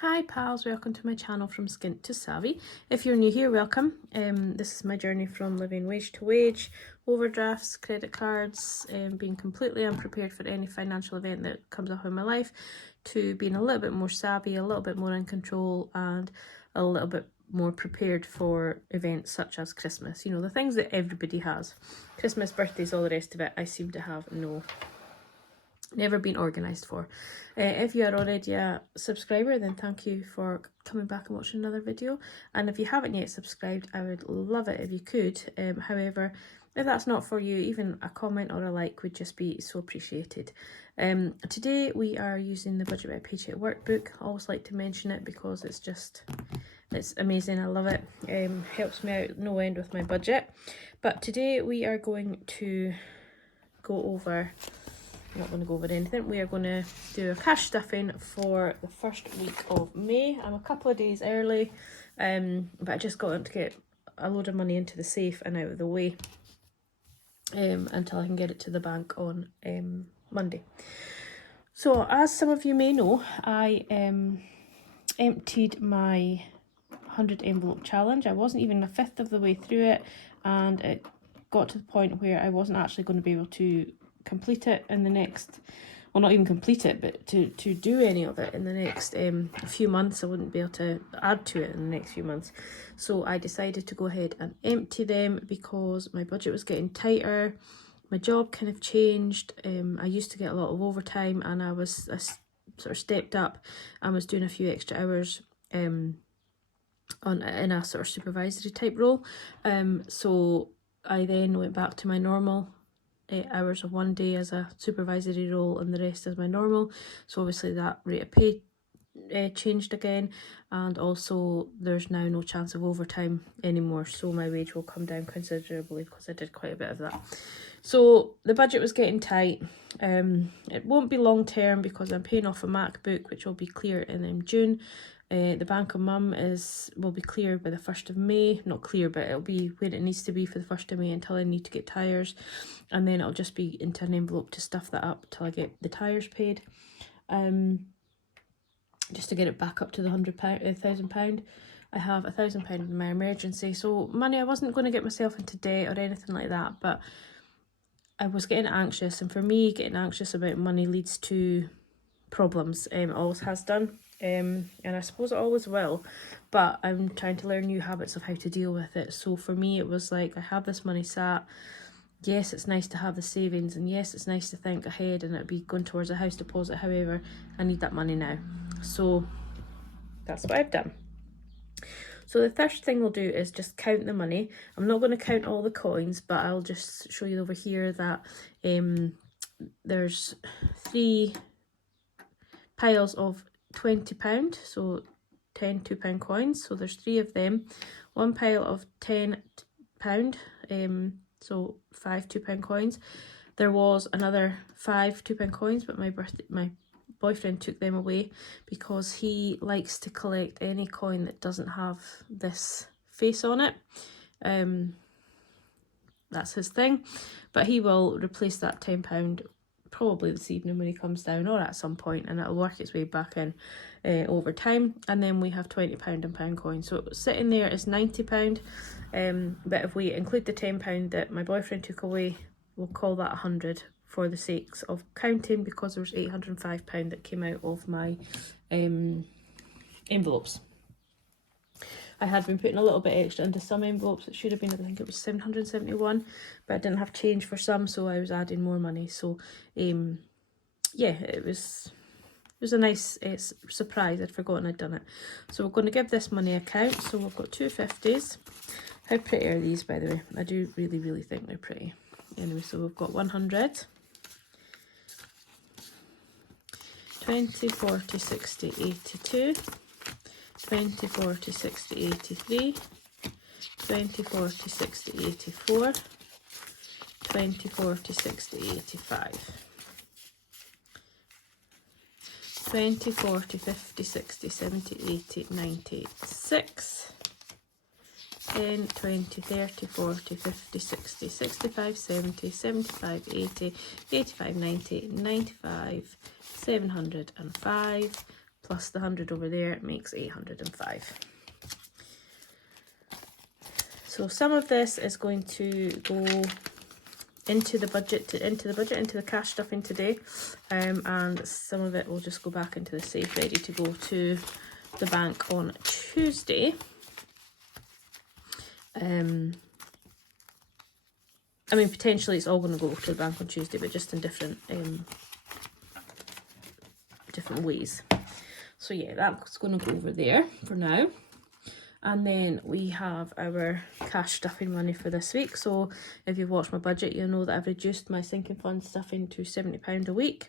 Hi pals, welcome to my channel From Skint to Savvy. If you're new here, welcome. This is my journey from living wage to wage, overdrafts, credit cards, being completely unprepared for any financial event that comes up in my life, to being a little bit more savvy, a little bit more in control, and a little bit more prepared for events such as Christmas. You know, the things that everybody has. Christmas, birthdays, all the rest of it, I seem to have never been organised for. If you are already a subscriber, then thank you for coming back and watching another video, and if you haven't yet subscribed, I would love it if you could. However, if that's not for you, even a comment or a like would just be so appreciated. Today we are using the Budget by Paycheck workbook. I always like to mention it because it's amazing. I love it. Helps me out no end with my budget. But today we are going to go over, I'm not going to go over anything. We are going to do a cash stuffing for the first week of May. I'm a couple of days early, but I just got to get a load of money into the safe and out of the way until I can get it to the bank on Monday. So as some of you may know, I emptied my 100 envelope challenge. I wasn't even a fifth of the way through it, and it got to the point where I wasn't actually going to be able to complete it in the next, well, not even complete it, but to do any of it in the next few months. I wouldn't be able to add to it in the next few months. So I decided to go ahead and empty them because my budget was getting tighter. My job kind of changed. I used to get a lot of overtime, and I sort of stepped up and was doing a few extra hours in a sort of supervisory type role. So I then went back to my normal 8 hours of one day as a supervisory role and the rest as my normal. So obviously that rate of pay changed again, and also there's now no chance of overtime anymore, so my wage will come down considerably because I did quite a bit of that. So the budget was getting tight. It won't be long term because I'm paying off a MacBook which will be clear in June. The Bank of Mum will be clear by the 1st of May. Not clear, but it'll be where it needs to be for the 1st of May until I need to get tyres. And then it'll just be into an envelope to stuff that up till I get the tyres paid. Just to get it back up to the £1,000. I have £1,000 in my emergency. So money, I wasn't going to get myself into debt or anything like that, but I was getting anxious. And for me, getting anxious about money leads to problems. It always has done. And I suppose it always will, but I'm trying to learn new habits of how to deal with it. So for me, it was like, I have this money sat. Yes, it's nice to have the savings, and yes, it's nice to think ahead and it'd be going towards a house deposit. However, I need that money now. So that's what I've done. So the first thing we'll do is just count the money. I'm not going to count all the coins, but I'll just show you over here that there's 3 piles of £20, so 10 £2 coins. So there's 3 of them. 1 pile of £10, so 5 £2 coins. There was another 5 £2 coins, but my boyfriend took them away because he likes to collect any coin that doesn't have this face on it. That's his thing, but he will replace that £10 probably this evening when he comes down, or at some point, and it'll work its way back in over time. And then we have £20 and pound coins, so sitting there is £90. But if we include the £10 that my boyfriend took away, we'll call that 100 for the sakes of counting, because there was £805 that came out of my envelopes. I had been putting a little bit extra into some envelopes. It should have been, I think it was 771, but I didn't have change for some, so I was adding more money. So yeah, it was a nice surprise. I'd forgotten I'd done it. So we're going to give this money a count. So we've got 250s. How pretty are these, by the way? I do really think they're pretty. Anyway, so we've got 100, 20, 40, 60, 82, 20, 40, 60, 83, 20, 40, 60, 84, 20, 40, 60, 85, 20, 40, 50, 60, 70, 80, 90, 6, 10, 20, 30, 40, 50, 60, 65, 70, 75, 80, 85, 90, 95, 705, plus the 100 over there, it makes 805. So some of this is going to go into the budget, into the cash stuffing today, and some of it will just go back into the safe, ready to go to the bank on Tuesday. I mean, potentially it's all going to go to the bank on Tuesday, but just in different ways. So yeah, that's going to go over there for now. And then we have our cash stuffing money for this week. So if you've watched my budget, you'll know that I've reduced my sinking fund stuffing to £70 a week.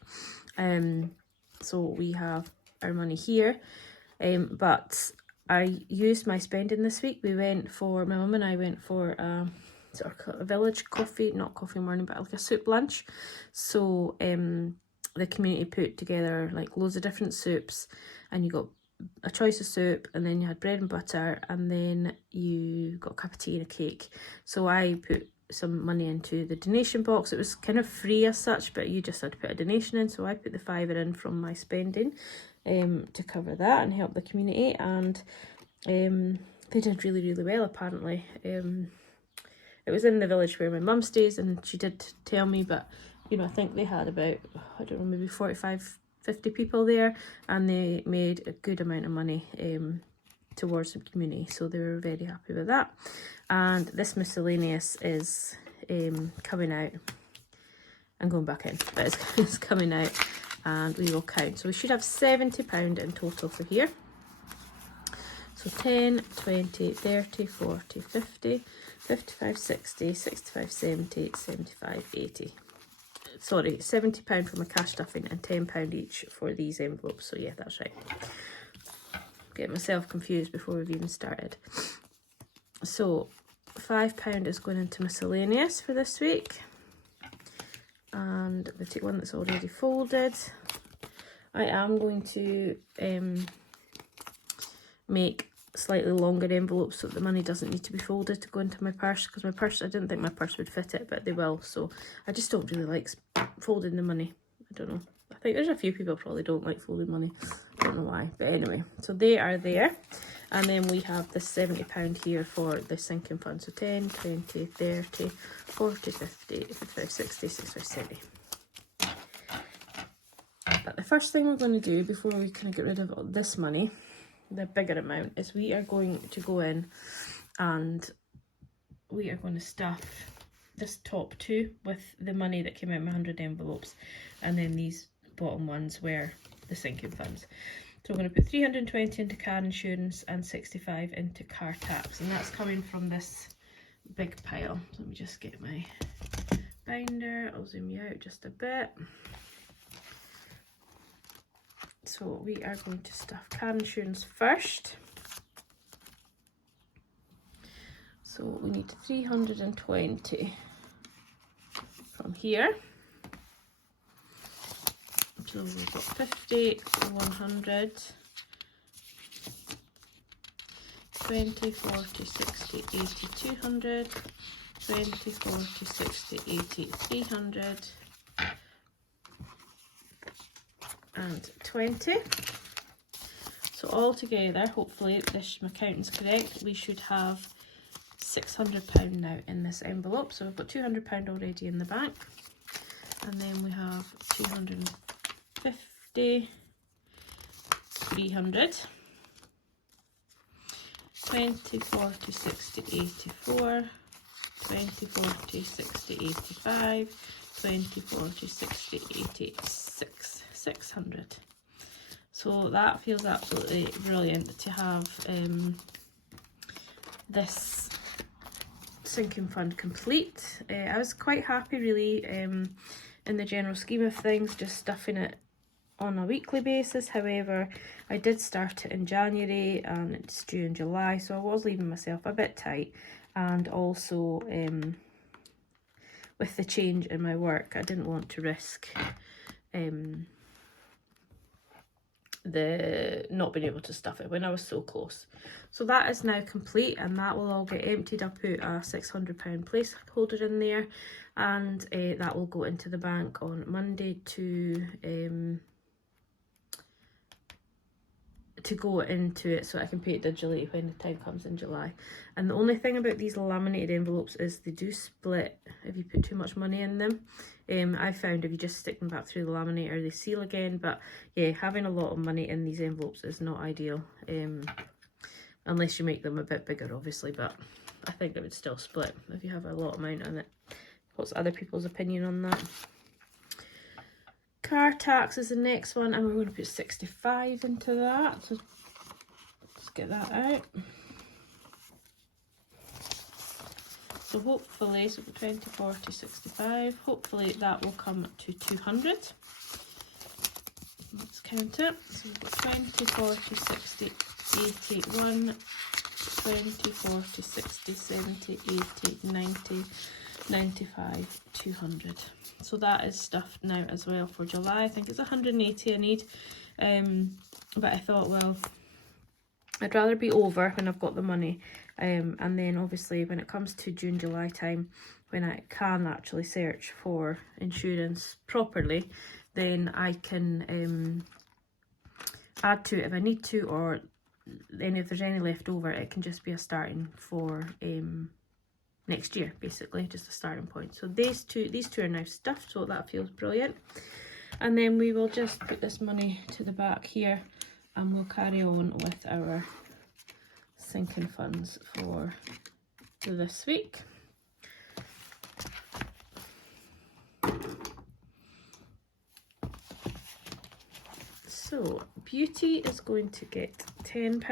So we have our money here. But I used my spending this week. We went for, my mum and I went for a village coffee, not coffee morning, but like a soup lunch. So the community put together like loads of different soups, and you got a choice of soup, and then you had bread and butter, and then you got a cup of tea and a cake. So I put some money into the donation box. It was kind of free as such, but you just had to put a donation in, so I put the £5 in from my spending to cover that and help the community. And they did really, really well, apparently. It was in the village where my mum stays, and she did tell me, but you know, I think they had about, I don't know, maybe 45, 50 people there, and they made a good amount of money towards the community, so they were very happy with that. And this miscellaneous is coming out. I'm going back in, but it's coming out, and we will count. So we should have £70 in total for here. So 10, 20, 30, 40, 50, 55, 60, 65, 70, 75, 80. Sorry, £70 for my cash stuffing and £10 each for these envelopes. So yeah, that's right. Get myself confused before we've even started. So £5 is going into miscellaneous for this week. And the one that's already folded. I am going to make slightly longer envelopes so that the money doesn't need to be folded to go into my purse, because my purse, I didn't think my purse would fit it, but they will. So I just don't really like folding the money. I don't know. I think there's a few people probably don't like folding money. I don't know why, but anyway, so they are there. And then we have this £70 here for the sinking fund. So 10, 20, 30, 40, 50, 55, 60, 65, 70. But the first thing we're going to do before we kind of get rid of this money, the bigger amount, is we are going to go in and we are going to stuff this top two with the money that came out of my 100 envelopes, and then these bottom ones were the sinking funds. So we're going to put 320 into car insurance and 65 into car tax, and that's coming from this big pile. So let me just get my binder, I'll zoom you out just a bit. So we are going to stuff car insurance first. So we need 320 from here. So we've got 50, 100, 20, 40, 60, 80, 200, 20, 40, 60, 80, 300, and 20. So all together, hopefully this, my counting's correct, we should have £600 now in this envelope. So we've got £200 already in the bank, and then we have 250, 300, 20, 40, 60, 84, 20, 40, 60, 85, 20, 40, 60, 86, 600. So that feels absolutely brilliant to have this sinking fund complete. I was quite happy really in the general scheme of things, just stuffing it on a weekly basis. However, I did start it in January and it's due in July, so I was leaving myself a bit tight. And also with the change in my work, I didn't want to risk the not being able to stuff it when I was so close. So that is now complete, and that will all get emptied. I'll put a £600 placeholder in there, and that will go into the bank on Monday to to go into it so I can pay it digitally when the time comes in July. And the only thing about these laminated envelopes is they do split if you put too much money in them. I found if you just stick them back through the laminator, they seal again. But yeah, having a lot of money in these envelopes is not ideal, unless you make them a bit bigger, obviously. But I think it would still split if you have a lot amount in it. What's other people's opinion on that? Car tax is the next one, and we're going to put 65 into that. So let's get that out. So hopefully, so 20, 40, 65. Hopefully that will come to 200. Let's count it. So we've got 20, 40, 60, 80, 1, 20, 40, 60, 70, 80, 90, 95, 200. So that is stuffed now as well for July. I think it's 180 I need, but I thought, well, I'd rather be over when I've got the money, and then obviously when it comes to June, July time, when I can actually search for insurance properly, then I can add to it if I need to, or then if there's any left over, it can just be a starting for next year, basically, just a starting point. So these two are now stuffed, so that feels brilliant. And then we will just put this money to the back here, and we'll carry on with our sinking funds for this week. So Beauty is going to get £10.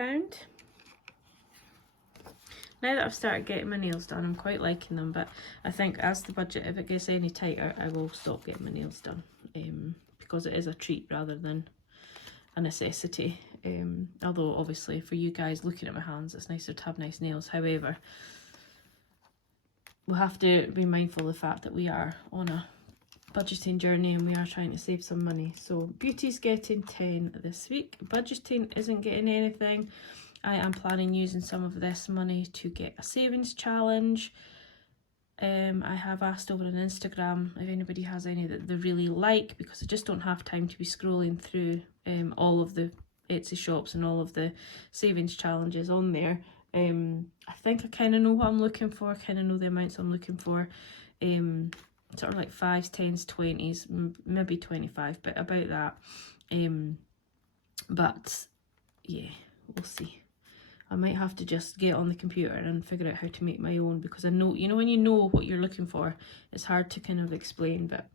Now that I've started getting my nails done, I'm quite liking them, but I think as the budget, if it gets any tighter, I will stop getting my nails done, because it is a treat rather than a necessity. Although obviously for you guys looking at my hands, it's nicer to have nice nails. However, we'll have to be mindful of the fact that we are on a budgeting journey and we are trying to save some money. So Beauty's getting 10 this week. Budgeting isn't getting anything. I am planning using some of this money to get a savings challenge. I have asked over on Instagram if anybody has any that they really like, because I just don't have time to be scrolling through all of the Etsy shops and all of the savings challenges on there. I think I kind of know what I'm looking for, kind of know the amounts I'm looking for. Sort of like 5s, 10s, 20s, maybe 25, but about that. But yeah, we'll see. I might have to just get on the computer and figure out how to make my own, because I know, you know, when you know what you're looking for, it's hard to kind of explain. But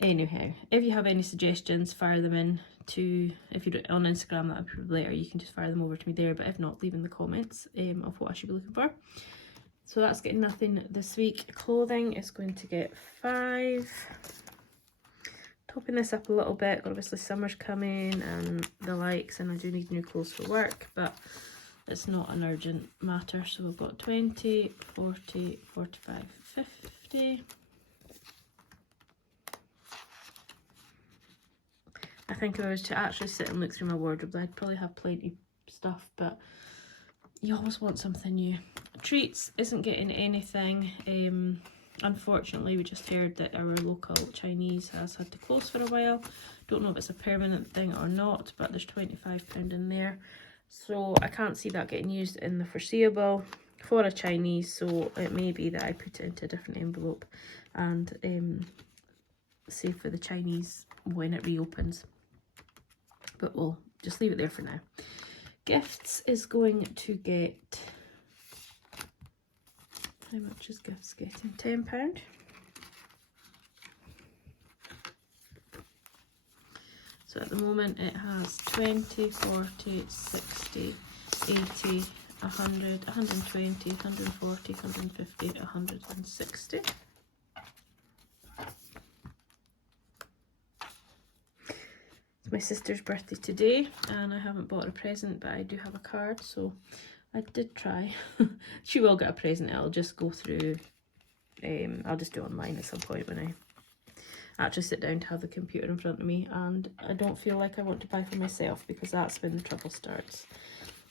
anyhow, if you have any suggestions, fire them in to, if you're on Instagram, that would be later, you can just fire them over to me there. But if not, leave in the comments of what I should be looking for. So that's getting nothing this week. Clothing is going to get 5. Topping this up a little bit, obviously summer's coming and the likes, and I do need new clothes for work, but it's not an urgent matter. So we've got 20, 40, 45, 50. I think if I was to actually sit and look through my wardrobe, I'd probably have plenty of stuff, but you always want something new. Treats isn't getting anything. Unfortunately, we just heard that our local Chinese has had to close for a while. Don't know if it's a permanent thing or not, but there's £25 in there. So I can't see that getting used in the foreseeable for a Chinese, so it may be that I put it into a different envelope and save for the Chinese when it reopens. But we'll just leave it there for now. Gifts is going to get, how much is gifts getting? £10. So at the moment it has 20, 40, 60, 80, 100, 120, 140, 150, 160. It's my sister's birthday today and I haven't bought a present, but I do have a card, so I did try. She will get a present. I'll just go through, I'll just do it online at some point when I actually sit down to have the computer in front of me, and I don't feel like I want to buy for myself, because that's when the trouble starts,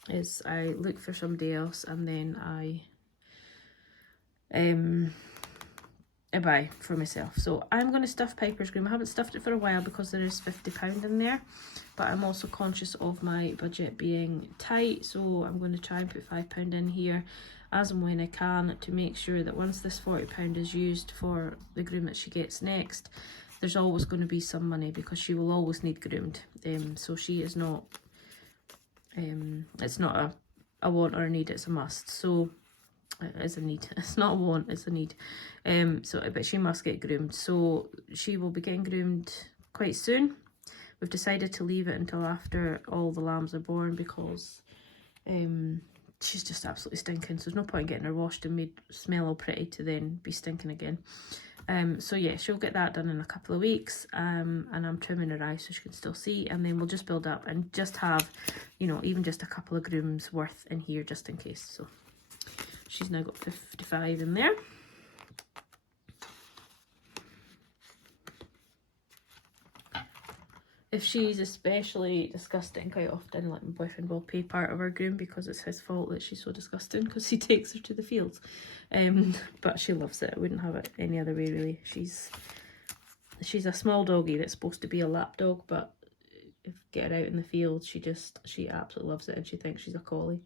is I look for somebody else and then buy for myself. So I'm going to stuff Piper's Groom. I haven't stuffed it for a while because there is £50 in there, but I'm also conscious of my budget being tight, so I'm going to try and put £5 in here as and when I can, to make sure that once this £40 is used for the groom that she gets next, there's always going to be some money, because she will always need groomed. So she is not, it's not a want or a need, it's a must. So it's a need. It's not a want, it's a need. But she must get groomed. So she will be getting groomed quite soon. We've decided to leave it until after all the lambs are born, because she's just absolutely stinking. So there's no point in getting her washed and made smell all pretty to then be stinking again. So yeah, she'll get that done in a couple of weeks, and I'm trimming her eyes so she can still see, and then we'll just build up and just have, you know, even just a couple of grooms worth in here just in case. So she's now got 55 in there. If she's especially disgusting, quite often, like, my boyfriend will pay part of her groom, because it's his fault that she's so disgusting, because he takes her to the fields. But she loves it. I wouldn't have it any other way, really. She's a small doggy that's supposed to be a lap dog, but if you get her out in the field, she absolutely loves it, and she thinks she's a collie.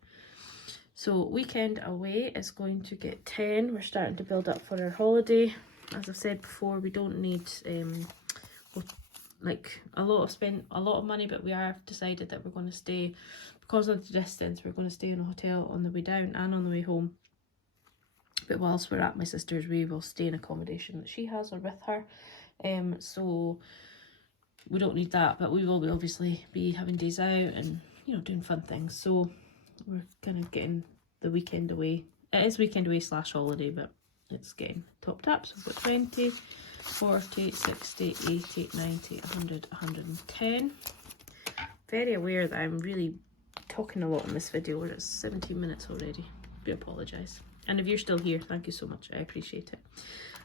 So weekend away is going to get 10. We're starting to build up for our holiday. As I've said before, we don't need like a lot of money, but we have decided that we're going to stay, because of the distance, we're going to stay in a hotel on the way down and on the way home. But whilst we're at my sister's, we will stay in accommodation that she has or with her. So we don't need that, but we will obviously be having days out and, you know, doing fun things. So we're kind of getting the weekend away. It is weekend away / holiday, but it's getting topped up. So we've got 20, 40, 60, 80, 90, 100, 110. Very aware that I'm really talking a lot in this video, where it's 17 minutes already. Do apologise. And if you're still here, thank you so much. I appreciate it.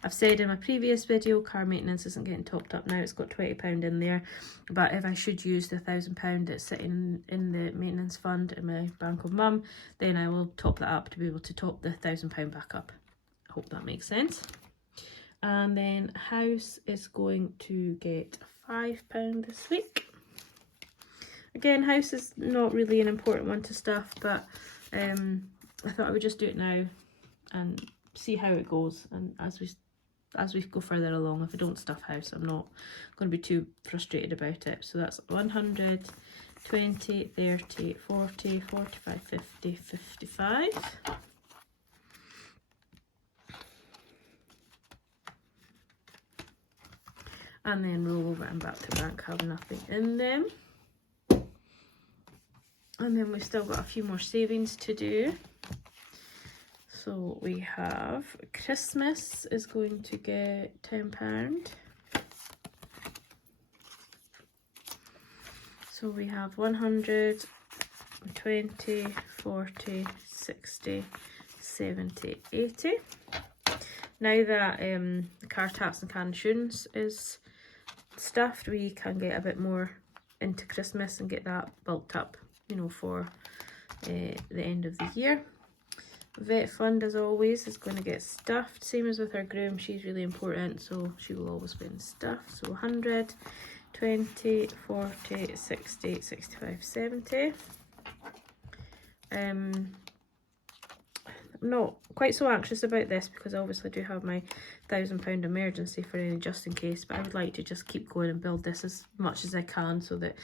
I've said in my previous video, car maintenance isn't getting topped up now. It's got £20 in there. But if I should use the £1,000 that's sitting in the maintenance fund in my Bank of Mum, then I will top that up to be able to top the £1,000 back up. I hope that makes sense. And then house is going to get £5 this week. Again, house is not really an important one to stuff, but I thought I would just do it now and see how it goes. And as we go further along, if I don't stuff house, I'm not going to be too frustrated about it. So that's 100, 20, 30, 40, 45, 50, 55. And then roll over and back to bank, have nothing in them. And then we've still got a few more savings to do. So we have Christmas is going to get £10. So we have 100, 20, 40, 60, 70, 80. Now that the car tax and car insurance is stuffed, we can get a bit more into Christmas and get that bulked up, you know, for the end of the year. Vet fund, as always, is going to get stuffed. Same as with her groom, she's really important, so she will always be in stuff. So 100, 20, 40, 60, 65, 70. I'm not quite so anxious about this, because obviously I do have my £1,000 emergency for any just in case, but I would like to just keep going and build this as much as I can, so that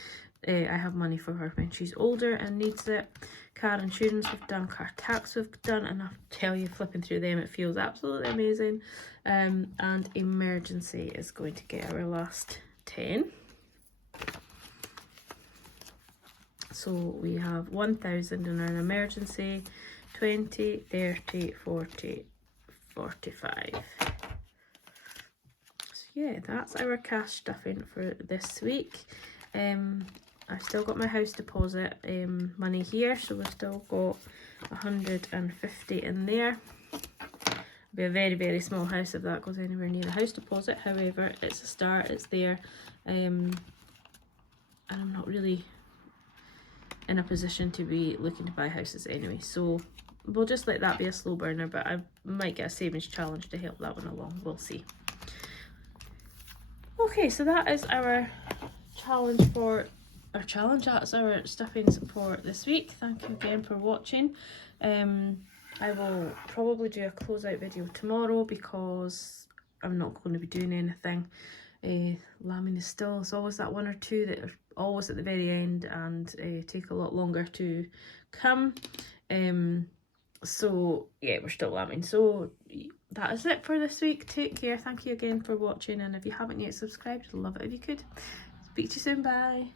I have money for her when she's older and needs it. Car insurance we've done, car tax we've done, and I'll tell you, flipping through them, it feels absolutely amazing. And emergency is going to get our last 10. So we have 1,000 in our emergency, 20, 30, 40, 45. So yeah, that's our cash stuffing for this week. I've still got my house deposit money here, so we've still got 150 in there. It'll be a very, very small house if that goes anywhere near the house deposit. However, it's a start, it's there, and I'm not really in a position to be looking to buy houses anyway, so we'll just let that be a slow burner, but I might get a savings challenge to help that one along. We'll see. Okay, so that is our challenge for our challenge. That's our stuffings for this week. Thank you again for watching. I will probably do a closeout video tomorrow because I'm not going to be doing anything. Lambing is still, there's always that one or two that are always at the very end and take a lot longer to come. So yeah, we're still lambing. So that is it for this week. Take care. Thank you again for watching, and if you haven't yet subscribed, I'd love it if you could. Speak to you soon. Bye.